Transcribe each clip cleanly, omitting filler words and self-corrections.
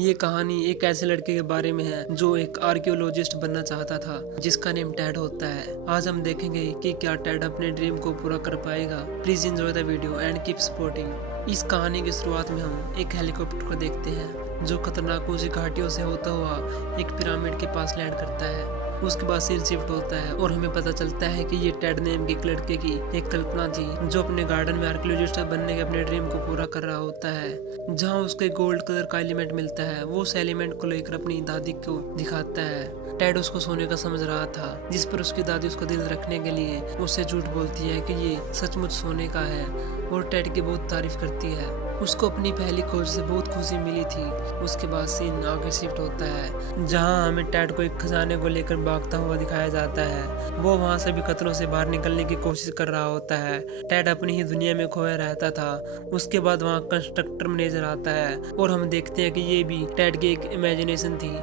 ये कहानी एक ऐसे लड़के के बारे में है जो एक आर्कियोलॉजिस्ट बनना चाहता था, जिसका नेम टेड होता है। आज हम देखेंगे कि क्या टेड अपने ड्रीम को पूरा कर पाएगा। Please enjoy the video and keep supporting. इस कहानी की शुरुआत में हम एक हेलीकॉप्टर को देखते हैं जो खतरनाक ऊंची घाटियों से होता हुआ एक पिरामिड के पास लैंड करता है। उसके बाद सीन शिफ्ट होता है और हमें पता चलता है कि ये टेड नेम के एक लड़के की एक कल्पना थी जो अपने गार्डन में आर्कियोलॉजिस्ट बनने के अपने ड्रीम को पूरा कर रहा होता है। जहाँ उसको एक गोल्ड कलर का एलिमेंट मिलता है, वो उस एलिमेंट को लेकर अपनी दादी को दिखाता है। टेड उसको सोने का समझ रहा था, जिस पर उसकी दादी उसका दिल रखने के लिए उससे झूठ बोलती है कि ये सचमुच सोने का है और टेड की बहुत तारीफ करती है। उसको अपनी पहली खोज से बहुत खुशी मिली थी। उसके बाद सीन आगे शिफ्ट होता है जहां हमें टेड को एक खजाने को लेकर भागता हुआ दिखाया जाता है। वो वहां से भी खतरों से बाहर निकलने की कोशिश कर रहा होता है। टेड अपनी ही दुनिया में खोया रहता था। उसके बाद वहां कंस्ट्रक्टर मैनेजर आता है और हम देखते हैं कि ये भी टेड की एक इमेजिनेशन थी।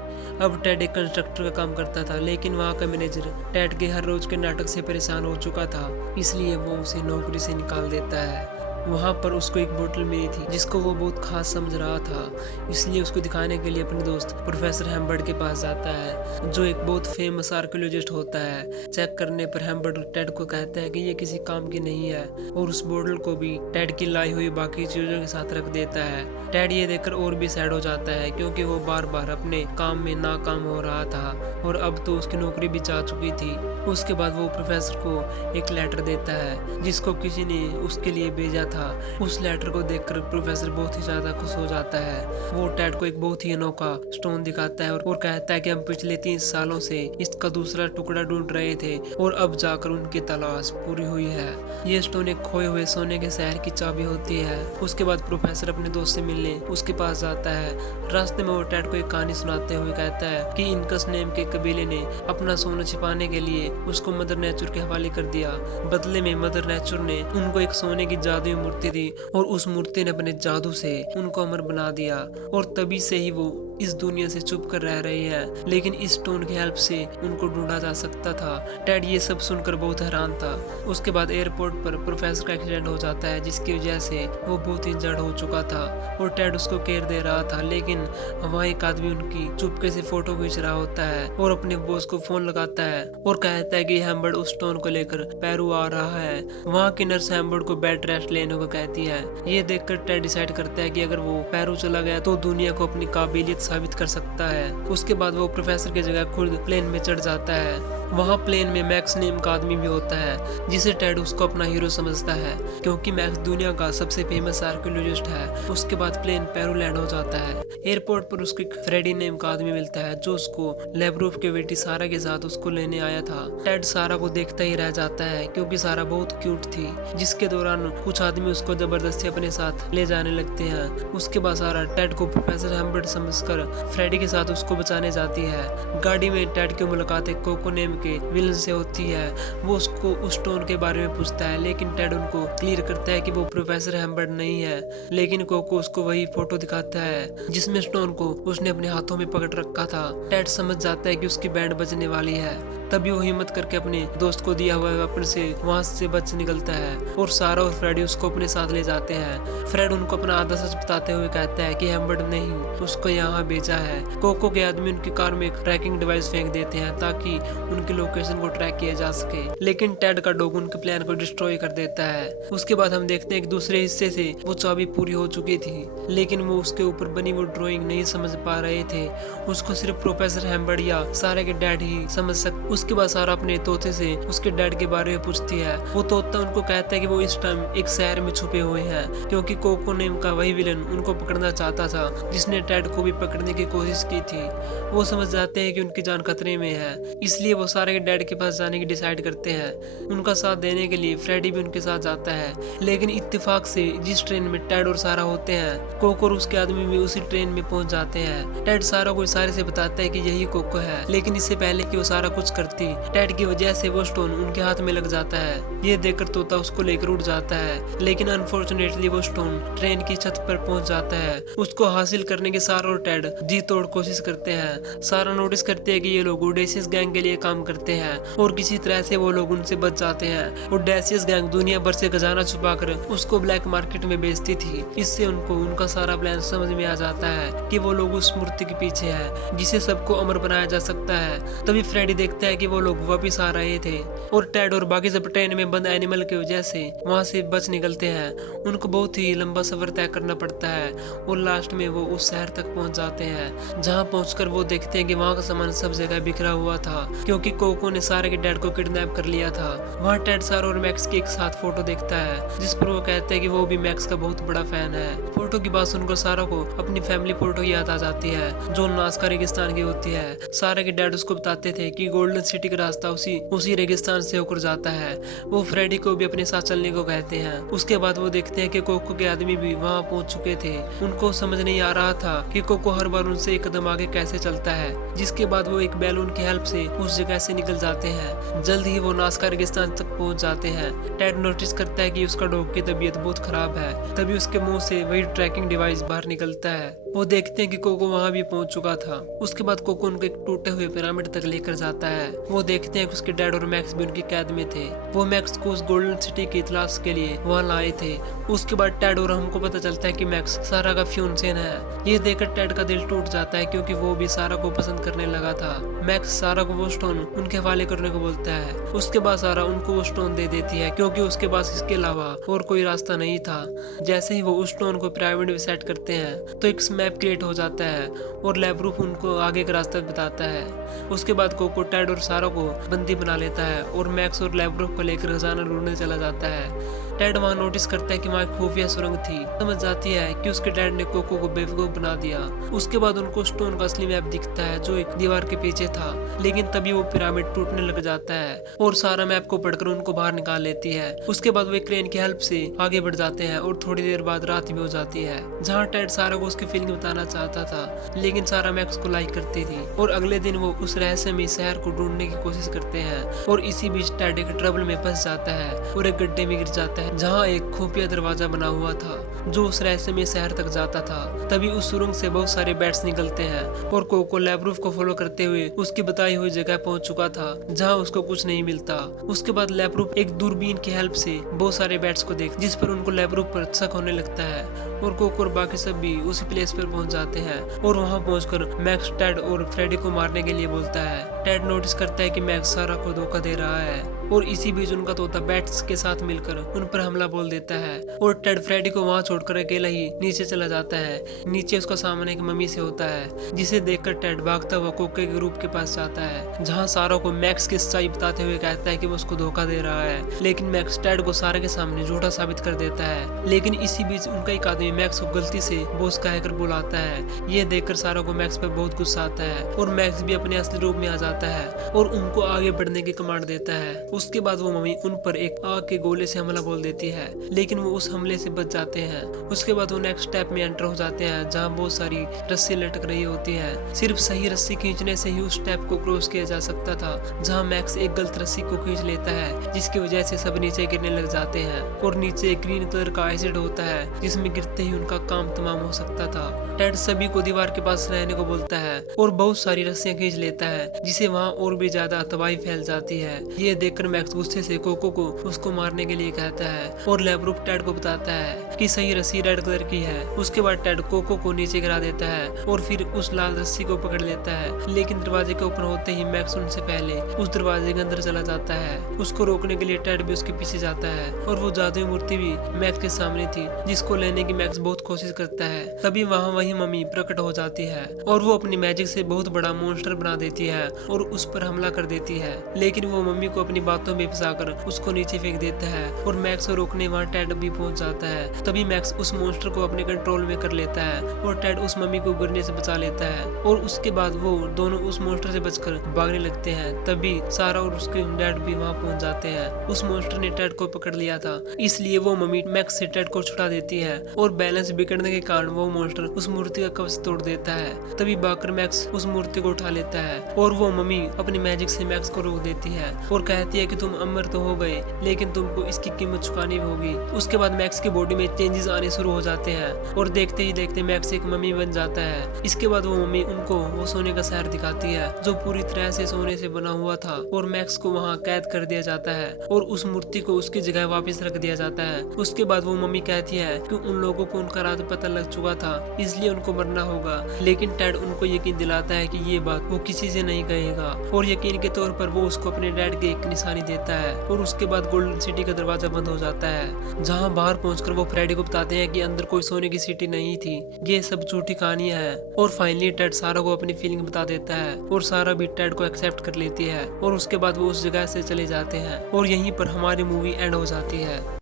अब टेड एक कंस्ट्रक्टर का काम करता था, लेकिन वहाँ का मैनेजर टेड के हर रोज के नाटक से परेशान हो चुका था, इसलिए वो उसे नौकरी से निकाल देता है। वहाँ पर उसको एक बोतल मिली थी जिसको वो बहुत खास समझ रहा था, इसलिए उसको दिखाने के लिए अपने दोस्त प्रोफेसर हैम्बर्ड के पास जाता है जो एक बहुत फेमस आर्कियोलॉजिस्ट होता है। चेक करने पर हैम्बर्ड टेड को कहता है कि ये किसी काम की नहीं है और उस बोतल को भी टेड की लाई हुई बाकी चीजों के साथ रख देता है। टेड ये देखकर और भी सैड हो जाता है क्योंकि वो बार बार अपने काम में नाकाम हो रहा था और अब तो उसकी नौकरी भी जा चुकी थी। उसके बाद वो प्रोफेसर को एक लेटर देता है जिसको किसी ने उसके लिए भेजा था। उस लेटर को देखकर प्रोफेसर बहुत ही ज्यादा खुश हो जाता है। वो टेड को एक बहुत ही अनोखा स्टोन दिखाता है और कहता है कि हम पिछले 30 सालों से इसका दूसरा टुकड़ा ढूंढ रहे थे और अब जाकर उनकी तलाश पूरी हुई है। ये स्टोन एक खोए हुए सोने के शहर की चाबी होती है। उसके बाद प्रोफेसर अपने दोस्त से मिलने उसके पास जाता है। रास्ते में वो टेड को एक कहानी सुनाते हुए कहता है कि इनकस नेम के कबीले ने अपना सोना छिपाने के लिए उसको मदर नेचर के हवाले कर दिया। बदले में मदर नेचर ने उनको एक सोने की जादुई मूर्ति दी और उस मूर्ति ने अपने जादू से उनको अमर बना दिया और तभी से ही वो इस दुनिया से चुप कर रह रही है, लेकिन इस स्टोन की हेल्प से उनको ढूंढा जा सकता था। टेड ये सब सुनकर बहुत हैरान था। उसके बाद एयरपोर्ट पर प्रोफेसर का एक्सीडेंट हो जाता है जिसकी वजह से वो बहुत इंजर्ड हो चुका था और टेड उसको केयर दे रहा था, लेकिन वहाँ एक आदमी उनकी चुपके से फोटो खींच रहा होता है और अपने बॉस को फोन लगाता है और कहता है कि हैम्बर्ड उस स्टोन को लेकर पेरू आ रहा है। वहाँ की नर्स हैम्बर्ड को बेड रेस्ट लेने को कहती है। ये देखकर टेड डिसाइड करता है कि अगर वो पेरू चला गया तो दुनिया को अपनी काबिलियत साबित कर सकता है। उसके बाद वो प्रोफेसर की जगह खुद प्लेन में चढ़ जाता है। वहाँ प्लेन में मैक्स नेम का आदमी भी होता है जिसे टेड उसको अपना हीरो समझता है क्योंकि मैक्स दुनिया का सबसे फेमस आर्कियोलॉजिस्ट है। उसके बाद प्लेन पेरू लैंड हो जाता है। एयरपोर्ट पर उसको फ्रेडी नेम का आदमी मिलता है जो उसको लेब्रूफ के बेटी सारा के साथ उसको लेने आया था। टेड सारा को देखता ही रह जाता है क्योंकि सारा बहुत क्यूट थी, जिसके दौरान कुछ आदमी उसको जबरदस्ती अपने साथ ले जाने लगते हैं। उसके बाद सारा टेड को प्रोफेसर हैम्बर्ड समझकर फ्रेडी के साथ उसको बचाने जाती है। गाड़ी में टेड की मुलाकात एक कोको नेम के विलन से होती है। वो उसको उस स्टोन के बारे में पूछता है, लेकिन टेड उनको क्लियर करता है कि वो प्रोफेसर हैम्बर्ड नहीं है, लेकिन कोको उसको वही फोटो दिखाता है जिसमें स्टोन को उसने अपने हाथों में पकड़ रखा था। टेड समझ जाता है कि उसकी बैंड बजने वाली है, तभी वो हिम्मत करके अपने दोस्त को दिया हुआ वेपन से वहां से बच निकलता है और सारा और फ्रेडी उसको अपने साथ ले जाते हैं। फ्रेड उनको अपना आधा सच बताते हुए कहता है कि हैम्बर्ड नहीं उसको यहाँ भेजा है। कोको के आदमी उनकी कार में एक ट्रैकिंग डिवाइस फेंक देते हैं ताकि उनकी लोकेशन को ट्रैक किया जा सके, लेकिन टेड का डॉग उनके प्लान को डिस्ट्रॉय कर देता है। उसके बाद हम देखते हैं कि दूसरे हिस्से से वो चाबी पूरी हो चुकी थी, लेकिन वो उसके ऊपर बनी वो ड्राइंग नहीं समझ पा रहे थे। उसको सिर्फ प्रोफेसर हैम्बर्ड या सारा के डैड ही समझ सकते। उसके बाद सारा अपने तोते से उसके डैड के बारे में पूछती है। वो तोता उनको कहता है कि वो इस टाइम एक शहर में छुपे हुए हैं क्योंकि कोको नेम का वही विलन उनको पकड़ना चाहता था जिसने टेड को भी पकड़ने की कोशिश की थी। वो समझ जाते हैं कि उनकी जान खतरे में है, इसलिए वो सारे के डैड के पास जाने की डिसाइड करते हैं। उनका साथ देने के लिए फ्रेडी भी उनके साथ जाता है, लेकिन इत्तेफाक से जिस ट्रेन में टेड और सारा होते हैं, कोको और उसके आदमी भी उसी ट्रेन में पहुंच जाते हैं। टेड सारा को इशारे से बताता है कि यही कोको है, लेकिन इससे पहले कि वो सारा कुछ कर करती। टेड की वजह से वो स्टोन उनके हाथ में लग जाता है। ये देखकर तोता उसको लेकर उड़ जाता है, लेकिन अनफॉर्चुनेटली वो स्टोन ट्रेन की छत पर पहुंच जाता है। उसको हासिल करने की सारा और टेड जी तोड़ कोशिश करते हैं। सारा नोटिस करते हैं कि ये लोग ओडेसियस गैंग के लिए काम करते हैं और किसी तरह से वो लोग उनसे बच जाते हैं। ओडेसियस गैंग दुनिया भर से खजाना छुपाकर उसको ब्लैक मार्केट में बेचती थी। इससे उनको उनका सारा प्लान समझ में आ जाता है कि वो लोग उस मूर्ति के पीछे है जिसे सबको अमर बनाया जा सकता है। तभी फ्रेडी देखता है कि वो लोग वापिस आ रहे थे और टेड और बाकी सब ट्रेन में बंद एनिमल की वजह से वहाँ से बच निकलते हैं। उनको बहुत ही लंबा सफर तय करना पड़ता है और लास्ट में वो उस शहर तक पहुंच जाते हैं, जहां पहुंचकर वो देखते हैं कि वहां का सामान सब जगह बिखरा हुआ था क्योंकि कोको ने सारे के डैड को किडनैप कर लिया था। वहां टेड सारा और मैक्स की एक साथ फोटो देखता है जिस पर वो कहते हैं कि वो भी मैक्स का बहुत बड़ा फैन है। फोटो की बात सुनकर सारा को अपनी फैमिली फोटो याद आ जाती है जो नास्का रेगिस्तान की होती है। सारा के डैड उसको बताते थे कि गोल्डन सिटी का रास्ता उसी रेगिस्तान से होकर जाता है। वो फ्रेडी को भी अपने साथ चलने को कहते हैं। उसके बाद वो देखते हैं कि कोको के आदमी भी वहाँ पहुंच चुके थे। उनको समझ नहीं आ रहा था कि कोको हर बार उनसे एक कदम आगे कैसे चलता है। जिसके बाद वो एक बैलून की हेल्प से उस जगह से निकल जाते हैं। जल्द ही वो नास्का रेगिस्तान तक पहुंच जाते हैं। टेड नोटिस करता है कि उसका डॉग की तबीयत बहुत खराब है। तभी उसके मुंह से वही ट्रैकिंग डिवाइस बाहर निकलता है। वो देखते हैं कि कोको वहाँ भी पहुंच चुका था। उसके बाद कोको उनको एक टूटे हुए पिरामिड तक लेकर जाता है। वो देखते हैं कि उसके डैड और मैक्स भी उनकी कैद में थे। वो मैक्स को उस गोल्डन सिटी की तलाश के लिए वहाँ लाए थे। उसके बाद टेड और हमको पता चलता है कि मैक्स सारा का फ्यूंसेन है। ये देखकर टेड का दिल टूट जाता है क्योंकि वो भी सारा को पसंद करने लगा था। मैक्स सारा को वो स्टोन उनके हवाले करने को बोलता है। उसके बाद सारा उनको वो स्टोन दे देती है क्योंकि उसके पास इसके अलावा और कोई रास्ता नहीं था। जैसे ही वो उस स्टोन को पिरामिड में सेट करते हैं तो एक मैप क्रिएट हो जाता है और लैब्रूफ उनको आगे का रास्ता बताता है। उसके बाद कोको टेड और सारा को बंदी बना लेता है और मैक्स और लैब्रूफ को लेकर खजाना ढूंढने चला जाता है। टेड वहाँ नोटिस करता है कि वहाँ एक खुफिया सुरंग थी। समझ जाती है कि उसके डैड ने कोको को बेवकूफ बना दिया। उसके बाद उनको स्टोन का असली मैप दिखता है जो एक दीवार के पीछे था, लेकिन तभी वो पिरामिड टूटने लग जाता है और सारा मैप को पढ़कर उनको बाहर निकाल लेती है। उसके बाद वो एक क्रेन की हेल्प से आगे बढ़ जाते हैं और थोड़ी देर बाद रात भी हो जाती है। जहाँ टेड सारा को उसकी फीलिंग बताना चाहता था, लेकिन सारा मैक्स को लाइक करती थी और अगले दिन वो उस रहस्यमयी शहर को ढूंढने की कोशिश करते हैं। और इसी बीच टेड एक ट्रबल में फंस जाता है और एक गड्ढे में गिर जाता है जहाँ एक खुफिया दरवाजा बना हुआ था जो उस रहस्यमय शहर तक जाता था। तभी उस सुरंग से बहुत सारे बैट्स निकलते हैं और कोको लैब्रूफ को फॉलो करते हुए उसकी बताई हुई जगह पहुंच चुका था जहां उसको कुछ नहीं मिलता। उसके बाद लैब्रूफ एक दूरबीन की हेल्प से बहुत सारे बैट्स को देख जिस पर उनको लैब्रूफ पर शक होने लगता है और कोको और बाकी सब भी उसी प्लेस पर पहुंच जाते हैं और वहां पहुंचकर मैक्स टेड और फ्रेडी को मारने के लिए बोलता है। टेड नोटिस करता है कि मैक्स सारा को धोखा दे रहा है और इसी बीच उनका तोता बैट्स के साथ मिलकर उन पर हमला बोल देता है और टेड फ्रेडी को वहां छोड़कर अकेला ही नीचे चला जाता है। नीचे उसका सामने एक मम्मी से होता है जिसे देखकर टेड भागता हुआ कोको के ग्रुप के पास जाता है जहां सारा को मैक्स की सच्चाई बताते हुए कहता है कि वो उसको धोखा दे रहा है, लेकिन मैक्स टेड को सारे के सामने झूठा साबित कर देता है। लेकिन इसी बीच उनका एक आदमी मैक्स को गलती से बॉस कहकर बुलाता है। ये देखकर सारा को मैक्स पर बहुत गुस्सा आता है और मैक्स भी अपने असली रूप में आ जाता है और उनको आगे बढ़ने की कमांड देता है। उसके बाद वो मम्मी उन पर एक आग के गोले से हमला बोल देती है, लेकिन वो उस हमले से बच जाते हैं। उसके बाद वो नेक्स्ट स्टेप में एंटर हो जाते हैं जहाँ बहुत सारी रस्सी लटक रही होती है। सिर्फ सही रस्सी खींचने से ही उस स्टेप को क्रॉस किया जा सकता था, जहाँ मैक्स एक गलत रस्सी को खींच लेता है जिसकी वजह से सब नीचे गिरने लग जाते हैं और नीचे एक ग्रीन कलर का एसिड होता है जिसमें गिरते ही उनका काम तमाम हो सकता था। टेड सभी को दीवार के पास रहने को बोलता है और बहुत सारी रस्सियां खींच लेता है जिससे वहाँ और भी ज्यादा तबाही फैल जाती है। ये देखकर मैक्स गुस्से से कोको को उसको मारने के लिए कहता है और लैब्रूफ टेड को बताता है कि सही रस्सी रेड कलर की है। उसके बाद टेड कोको को नीचे गिरा देता है और फिर उस लाल रस्सी को पकड़ लेता है, लेकिन दरवाजे के ऊपर होते ही मैक्स उनसे पहले उस दरवाजे के अंदर चला जाता है। उसको रोकने के लिए टेड भी उसके पीछे जाता है और वो जादुई मूर्ति भी मैक्स के सामने थी जिसको लेने की मैक्स बहुत कोशिश करता है। तभी वहाँ वही मम्मी प्रकट हो जाती है और वो अपनी मैजिक से बहुत बड़ा मॉन्स्टर बना देती है और उस पर हमला कर देती है, लेकिन वो मम्मी को अपनी बात बातों में फंसाकर उसको नीचे फेंक देता है और मैक्स को रोकने वहाँ टेड भी पहुंच जाता है। तभी मैक्स उस मॉन्स्टर को अपने कंट्रोल में कर लेता है और टेड उस मम्मी को गिरने से बचा लेता है और उसके बाद वो दोनों उस मॉन्स्टर से बचकर भागने लगते हैं। तभी सारा और उसके डैड भी वहाँ पहुंच जाते हैं। उस मॉन्स्टर ने टेड को पकड़ लिया था, इसलिए वो मम्मी मैक्स से टेड को छुड़ा देती है और बैलेंस बिगड़ने के कारण वो मॉन्स्टर उस मूर्ति का कवच तोड़ देता है। तभी भागकर मैक्स उस मूर्ति को उठा लेता है और वो मम्मी अपनी मैजिक से मैक्स को रोक देती है और कहती है कि तुम अमर तो हो गए, लेकिन तुमको इसकी कीमत चुकानी होगी। उसके बाद मैक्स की बॉडी में चेंजेस आने शुरू हो जाते हैं और देखते ही देखते मैक्स एक मम्मी बन जाता है। इसके बाद वो मम्मी उनको वो सोने का शहर दिखाती है जो पूरी तरह से सोने से बना हुआ था और मैक्स को वहाँ कैद कर दिया जाता है और उस मूर्ति को उसकी जगह वापस रख दिया जाता है। उसके बाद वो मम्मी कहती है कि उन लोगों को उनका राज पता लग चुका था, इसलिए उनको मरना होगा, लेकिन टेड उनको यकीन दिलाता है कि ये बात वो किसी से नहीं कहेगा और यकीन के तौर पर वो उसको अपने डैड की एक निशानी देता है और उसके बाद गोल्डन सिटी का दरवाजा बंद हो जाता है, जहाँ बाहर पहुंचकर वो फ्रेडी को बताते हैं कि अंदर कोई सोने की सिटी नहीं थी, ये सब झूठी कहानियां हैं। और फाइनली टेड सारा को अपनी फीलिंग बता देता है और सारा भी टेड को एक्सेप्ट कर लेती है और उसके बाद वो उस जगह से चले जाते हैं और यहीं पर हमारी मूवी एंड हो जाती है।